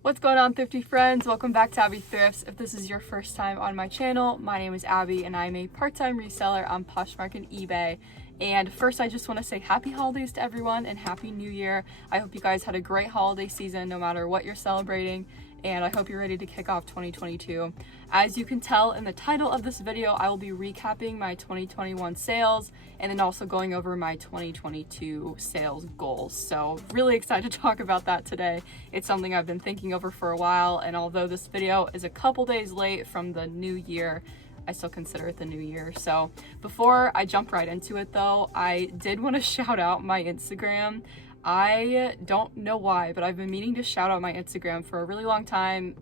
What's going on, thrifty friends? Welcome back to Abby Thrifts. If this is your first time on my channel, my name is Abby and I'm a part-time reseller on Poshmark and eBay. And first, I just want to say happy holidays to everyone and happy new year. I hope you guys had a great holiday season no matter what you're celebrating, and I hope you're ready to kick off 2022. As you can tell in the title of this video, I will be recapping my 2021 sales and then also going over my 2022 sales goals. So really excited to talk about that today. It's something I've been thinking over for a while, and although this video is a couple days late from the new year, I still consider it the new year. So before I jump right into it though, I did want to shout out my Instagram. I don't know why, but I've been meaning to shout out my Instagram for a really long time.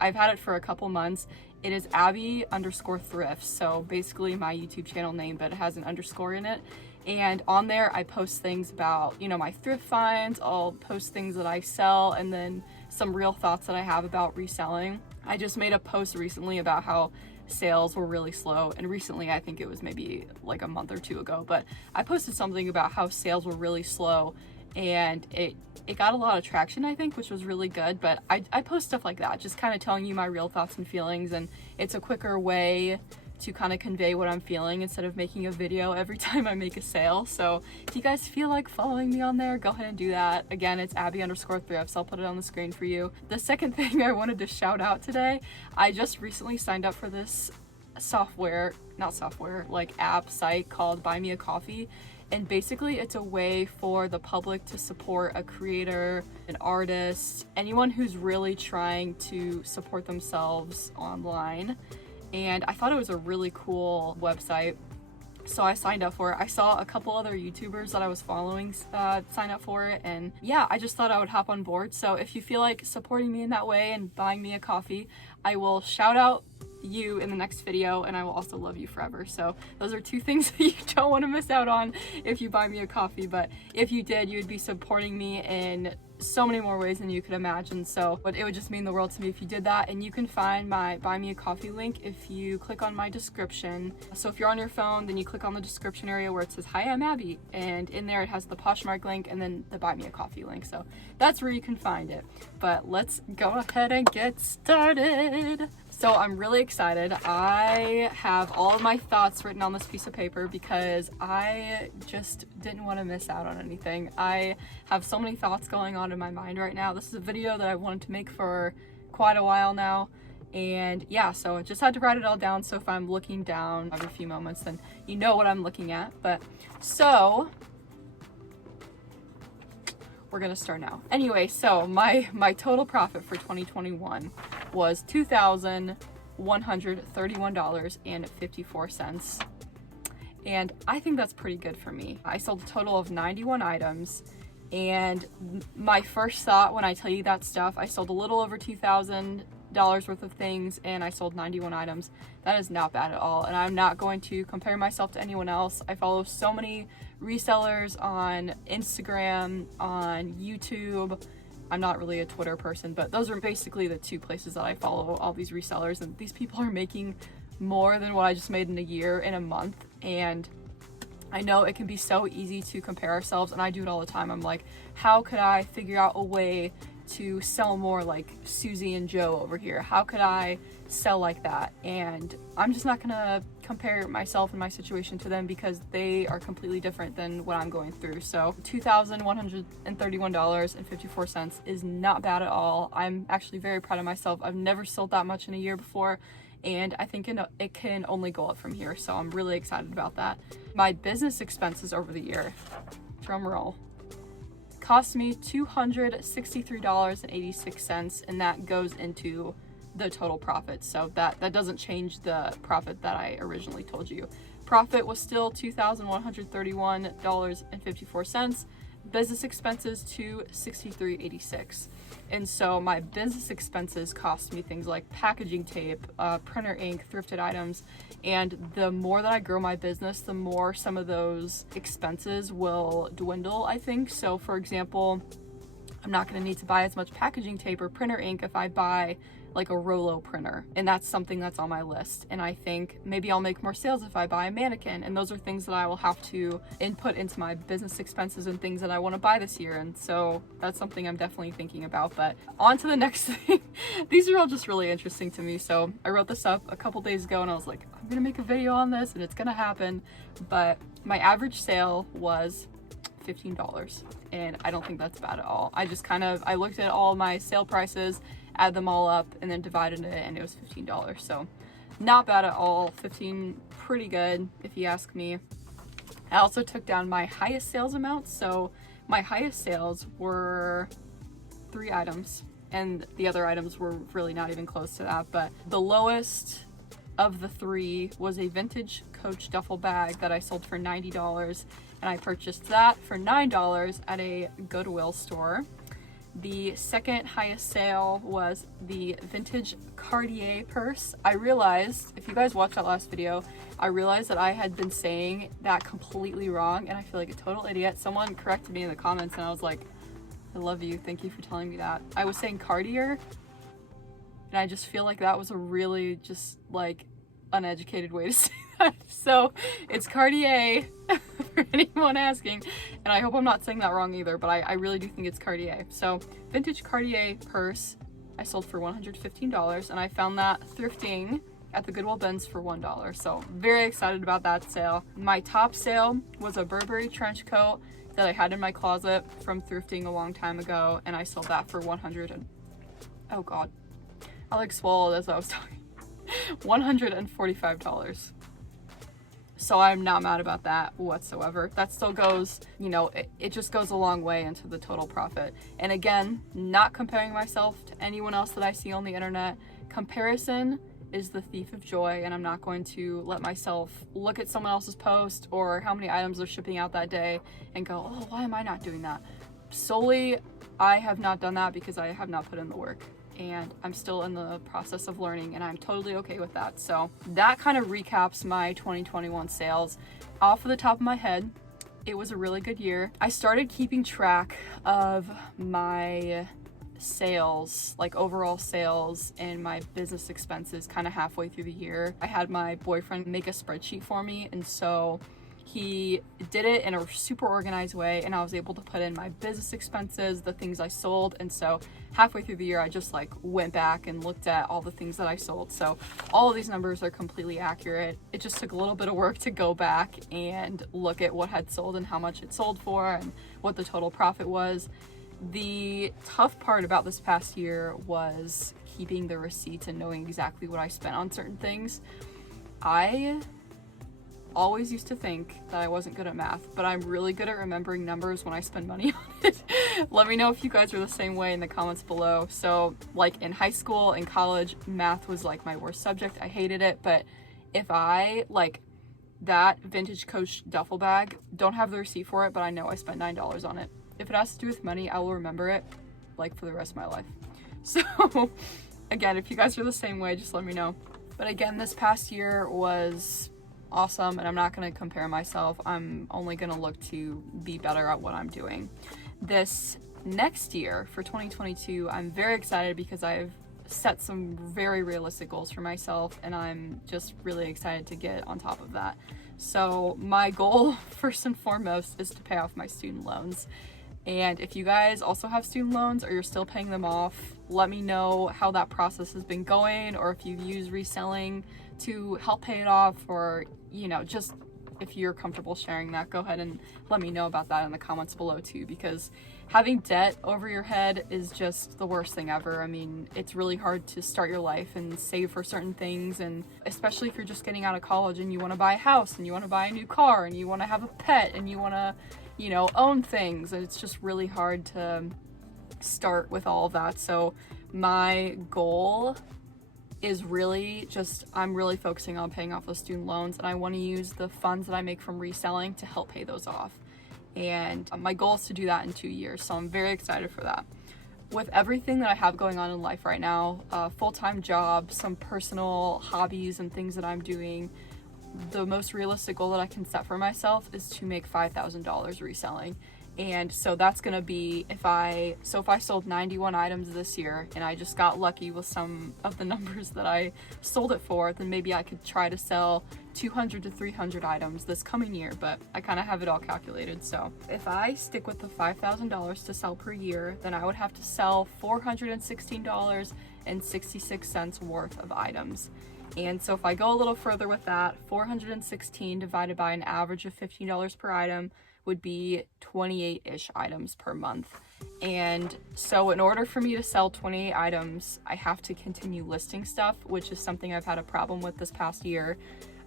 I've had it for a couple months. It is Abby_Thrifts. So basically my YouTube channel name, but it has an underscore in it. And on there, I post things about, my thrift finds. I'll post things that I sell and then some real thoughts that I have about reselling. I just made a post recently about how sales were really slow, and recently, I think it was maybe like a month or two ago, but I posted something about how sales were really slow, and it got a lot of traction, I think, which was really good. But I post stuff like that, just kind of telling you my real thoughts and feelings, and it's a quicker way to kind of convey what I'm feeling instead of making a video every time I make a sale. So if you guys feel like following me on there, go ahead and do that. Again, it's Abby_Thrifts. I'll put it on the screen for you. The second thing I wanted to shout out today, I just recently signed up for this app site called Buy Me a Coffee. And basically it's a way for the public to support a creator, an artist, anyone who's really trying to support themselves online. And I thought it was a really cool website, so I signed up for it. I saw a couple other YouTubers that I was following sign up for it, and yeah, I just thought I would hop on board. So if you feel like supporting me in that way and buying me a coffee, I will shout out you in the next video, and I will also love you forever. So those are two things that you don't want to miss out on if you buy me a coffee, but if you did, you would be supporting me in so many more ways than you could imagine. So but it would just mean the world to me if you did that. And you can find my Buy Me a Coffee link if you click on my description. So if you're on your phone, then you click on the description area where it says hi, I'm Abby, and in there it has the Poshmark link and then the Buy Me a Coffee link. So that's where you can find it. But let's go ahead and get started. So I'm really excited. I have all of my thoughts written on this piece of paper because I just didn't want to miss out on anything. I have so many thoughts going on in my mind right now. This is a video that I wanted to make for quite a while now. And yeah, so I just had to write it all down. So if I'm looking down every few moments, then you know what I'm looking at. But so we're gonna start now. Anyway, so my total profit for 2021 was $2,131.54. And I think that's pretty good for me. I sold a total of 91 items, and my first thought when I tell you that stuff, I sold a little over $2,000 worth of things and I sold 91 items. That is not bad at all, and I'm not going to compare myself to anyone else. I follow so many resellers on Instagram, on YouTube. I'm not really a Twitter person, but those are basically the two places that I follow all these resellers, and these people are making more than what I just made in a year, in a month. And I know it can be so easy to compare ourselves, and I do it all the time. I'm like, how could I figure out a way to sell more like Susie and Joe over here? How could I sell like that? And I'm just not gonna compare myself and my situation to them because they are completely different than what I'm going through. So $2,131.54 is not bad at all. I'm actually very proud of myself. I've never sold that much in a year before, and I think it can only go up from here. So I'm really excited about that. My business expenses over the year, drum roll, cost me $263.86, and that goes into the total profit. So that doesn't change the profit that I originally told you. Profit was still $2,131.54. Business expenses $263.86. And so my business expenses cost me things like packaging tape, printer ink, thrifted items, and the more that I grow my business, the more some of those expenses will dwindle, I think. So for example, I'm not going to need to buy as much packaging tape or printer ink if I buy like a Rolo printer, and that's something that's on my list. And I think maybe I'll make more sales if I buy a mannequin, and those are things that I will have to input into my business expenses and things that I want to buy this year. And so that's something I'm definitely thinking about. But on to the next thing. These are all just really interesting to me. So I wrote this up a couple days ago and I was like, I'm gonna make a video on this and it's gonna happen. But my average sale was $15, and I don't think that's bad at all. I looked at all my sale prices, add them all up, and then divided it, and it was $15. So not bad at all. 15, pretty good if you ask me. I also took down my highest sales amount. So my highest sales were 3 items, and the other items were really not even close to that. But the lowest of the 3 was a vintage Coach duffel bag that I sold for $90, and I purchased that for $9 at a Goodwill store. The second highest sale was the vintage Cartier purse. I realized, if you guys watched that last video, I realized that I had been saying that completely wrong, and I feel like a total idiot. Someone corrected me in the comments, and I was like, I love you, thank you for telling me that. I was saying Cartier, and I just feel like that was a really just like uneducated way to say that. So it's Cartier for anyone asking, and I hope I'm not saying that wrong either, but I really do think it's Cartier. So vintage Cartier purse I sold for $115, and I found that thrifting at the Goodwill bins for $1. So very excited about that sale. My top sale was a Burberry trench coat that I had in my closet from thrifting a long time ago, and I sold that for oh god, I like swallowed as I was talking. $145. So I'm not mad about that whatsoever. That still goes, you know, it just goes a long way into the total profit. And again, not comparing myself to anyone else that I see on the internet. Comparison is the thief of joy, and I'm not going to let myself look at someone else's post or how many items they're shipping out that day and go, oh, why am I not doing that? Solely, I have not done that because I have not put in the work, and I'm still in the process of learning, and I'm totally okay with that. So that kind of recaps my 2021 sales. Off of the top of my head, it was a really good year. I started keeping track of my sales, like overall sales and my business expenses kind of halfway through the year. I had my boyfriend make a spreadsheet for me, and so he did it in a super organized way, and I was able to put in my business expenses, the things I sold. And so halfway through the year, I just like went back and looked at all the things that I sold. So all of these numbers are completely accurate. It just took a little bit of work to go back and look at what had sold and how much it sold for and what the total profit was. The tough part about this past year was keeping the receipts and knowing exactly what I spent on certain things. I always used to think that I wasn't good at math, but I'm really good at remembering numbers when I spend money on it. Let me know if you guys are the same way in the comments below. So like in high school and college, math was like my worst subject. I hated it. But if I like that vintage Coach duffel bag, don't have the receipt for it, but I know I spent $9 on it. If it has to do with money, I will remember it like for the rest of my life. So again, if you guys are the same way, just let me know. But again, this past year was awesome, and I'm not going to compare myself. I'm only going to look to be better at what I'm doing. This next year for 2022, I'm very excited because I've set some very realistic goals for myself, and I'm just really excited to get on top of that. So my goal first and foremost is to pay off my student loans. And if you guys also have student loans or you're still paying them off, let me know how that process has been going, or if you've used reselling to help pay it off, or, you know, just if you're comfortable sharing that, go ahead and let me know about that in the comments below too, because having debt over your head is just the worst thing ever. I mean, it's really hard to start your life and save for certain things, and especially if you're just getting out of college and you want to buy a house and you want to buy a new car and you want to have a pet and you want to, you know, own things, and it's just really hard to start with all of that. So my goal is really just, I'm really focusing on paying off those student loans, and I want to use the funds that I make from reselling to help pay those off. And my goal is to do that in 2 years, so I'm very excited for that. With everything that I have going on in life right now, a full-time job, some personal hobbies and things that I'm doing, the most realistic goal that I can set for myself is to make $5,000 reselling. And so that's gonna be if I sold 91 items this year and I just got lucky with some of the numbers that I sold it for, then maybe I could try to sell 200 to 300 items this coming year, but I kind of have it all calculated. So if I stick with the $5,000 to sell per year, then I would have to sell $416.66 worth of items. And so if I go a little further with that, 416 divided by an average of $15 per item would be 28-ish items per month. And so in order for me to sell 28 items, I have to continue listing stuff, which is something I've had a problem with this past year.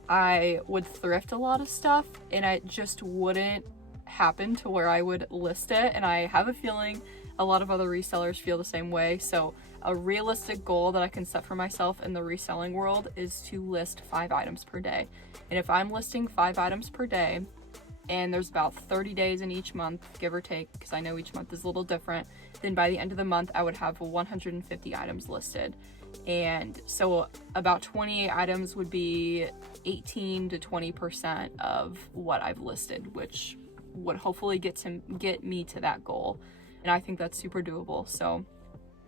I would thrift a lot of stuff and it just wouldn't happen to where I would list it. And I have a feeling a lot of other resellers feel the same way. So a realistic goal that I can set for myself in the reselling world is to list 5 items per day. And if I'm listing 5 items per day, and there's about 30 days in each month, give or take, because I know each month is a little different, then by the end of the month, I would have 150 items listed. And so about 28 items would be 18 to 20% of what I've listed, which would hopefully get me to that goal. And I think that's super doable. So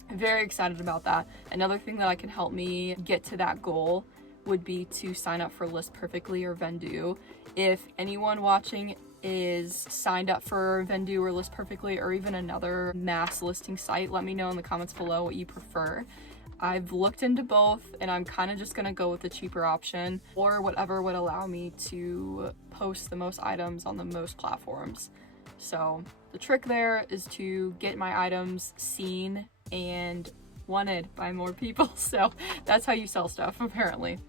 I'm very excited about that. Another thing that can help me get to that goal would be to sign up for List Perfectly or Vendoo. If anyone watching is signed up for Vendoo or List Perfectly or even another mass listing site, let me know in the comments below what you prefer. I've looked into both and I'm kind of just gonna go with the cheaper option or whatever would allow me to post the most items on the most platforms. So the trick there is to get my items seen and wanted by more people. So that's how you sell stuff, apparently.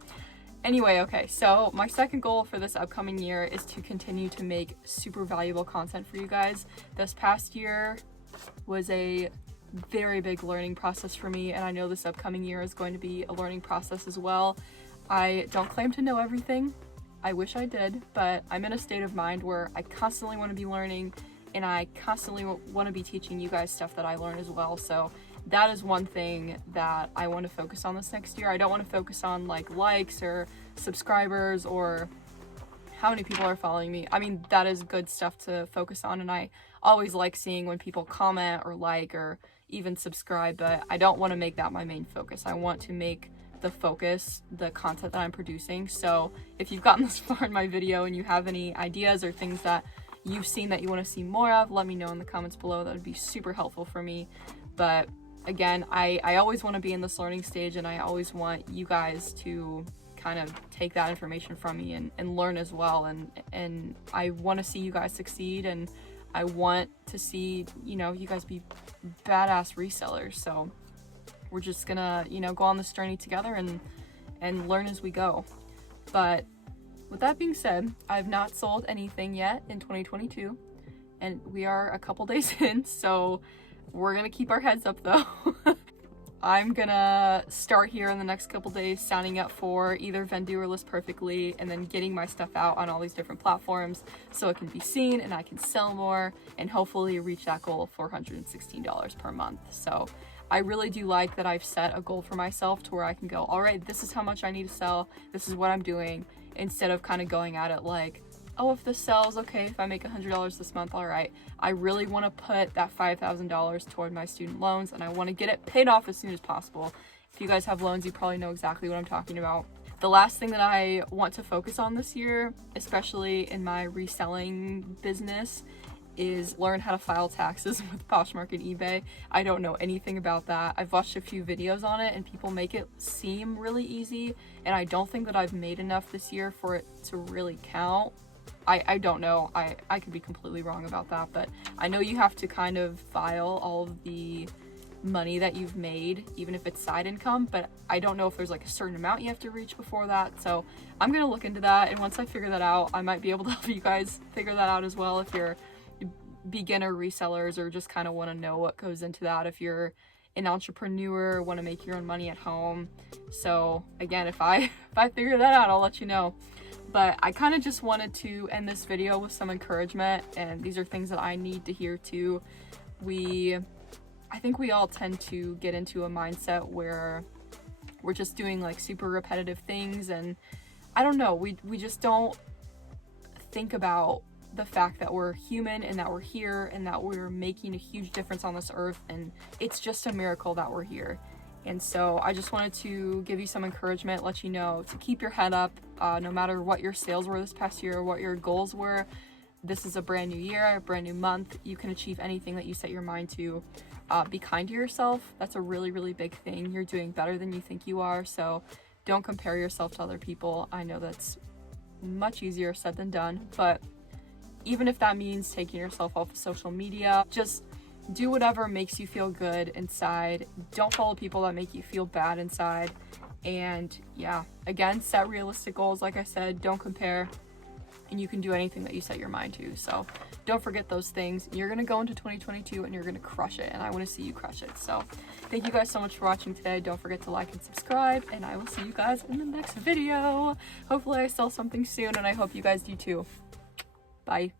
Anyway, okay, so my second goal for this upcoming year is to continue to make super valuable content for you guys. This past year was a very big learning process for me, and I know this upcoming year is going to be a learning process as well. I don't claim to know everything. I wish I did, but I'm in a state of mind where I constantly want to be learning and I constantly want to be teaching you guys stuff that I learn as well. So that is one thing that I want to focus on this next year. I don't want to focus on likes or subscribers or how many people are following me. I mean, that is good stuff to focus on, and I always like seeing when people comment or like or even subscribe, but I don't want to make that my main focus. I want to make the focus the content that I'm producing. So if you've gotten this far in my video and you have any ideas or things that you've seen that you want to see more of, let me know in the comments below. That would be super helpful for me. But again, I always want to be in this learning stage, and I always want you guys to kind of take that information from me and learn as well. And I want to see you guys succeed, and I want to see, you guys be badass resellers. So we're just gonna, go on this journey together and learn as we go. But with that being said, I've not sold anything yet in 2022, and we are a couple days in, so we're gonna keep our heads up though. I'm gonna start here in the next couple days signing up for either Vendoo or List Perfectly, and then getting my stuff out on all these different platforms so it can be seen and I can sell more and hopefully reach that goal of $416 per month. So I really do like that I've set a goal for myself to where I can go, all right, this is how much I need to sell, this is what I'm doing, instead of kind of going at it like, oh, if this sells, okay, if I make $100 this month, all right. I really want to put that $5,000 toward my student loans, and I want to get it paid off as soon as possible. If you guys have loans, you probably know exactly what I'm talking about. The last thing that I want to focus on this year, especially in my reselling business, is learn how to file taxes with Poshmark and eBay. I don't know anything about that. I've watched a few videos on it and people make it seem really easy, and I don't think that I've made enough this year for it to really count. I don't know. I could be completely wrong about that, but I know you have to kind of file all of the money that you've made, even if it's side income, but I don't know if there's like a certain amount you have to reach before that. So I'm gonna look into that, and once I figure that out, I might be able to help you guys figure that out as well if you're beginner resellers or just kind of want to know what goes into that, if you're an entrepreneur, want to make your own money at home. So again, if I figure that out, I'll let you know. But I kind of just wanted to end this video with some encouragement, and these are things that I need to hear too. I think we all tend to get into a mindset where we're just doing like super repetitive things, and I don't know, we just don't think about the fact that we're human and that we're here and that we're making a huge difference on this earth, and it's just a miracle that we're here. And so I just wanted to give you some encouragement, let you know to keep your head up, no matter what your sales were this past year, what your goals were. This is a brand new year, a brand new month. You can achieve anything that you set your mind to. Be kind to yourself. That's a really, really big thing. You're doing better than you think you are, so don't compare yourself to other people. I know that's much easier said than done, but even if that means taking yourself off of social media, just do whatever makes you feel good inside. Don't follow people that make you feel bad inside. And yeah, again, set realistic goals. Like I said, don't compare, and you can do anything that you set your mind to. So don't forget those things. You're gonna go into 2022 and you're gonna crush it, and I want to see you crush it. So thank you guys so much for watching today. Don't forget to like and subscribe, and I will see you guys in the next video. Hopefully I sell something soon, and I hope you guys do too. Bye.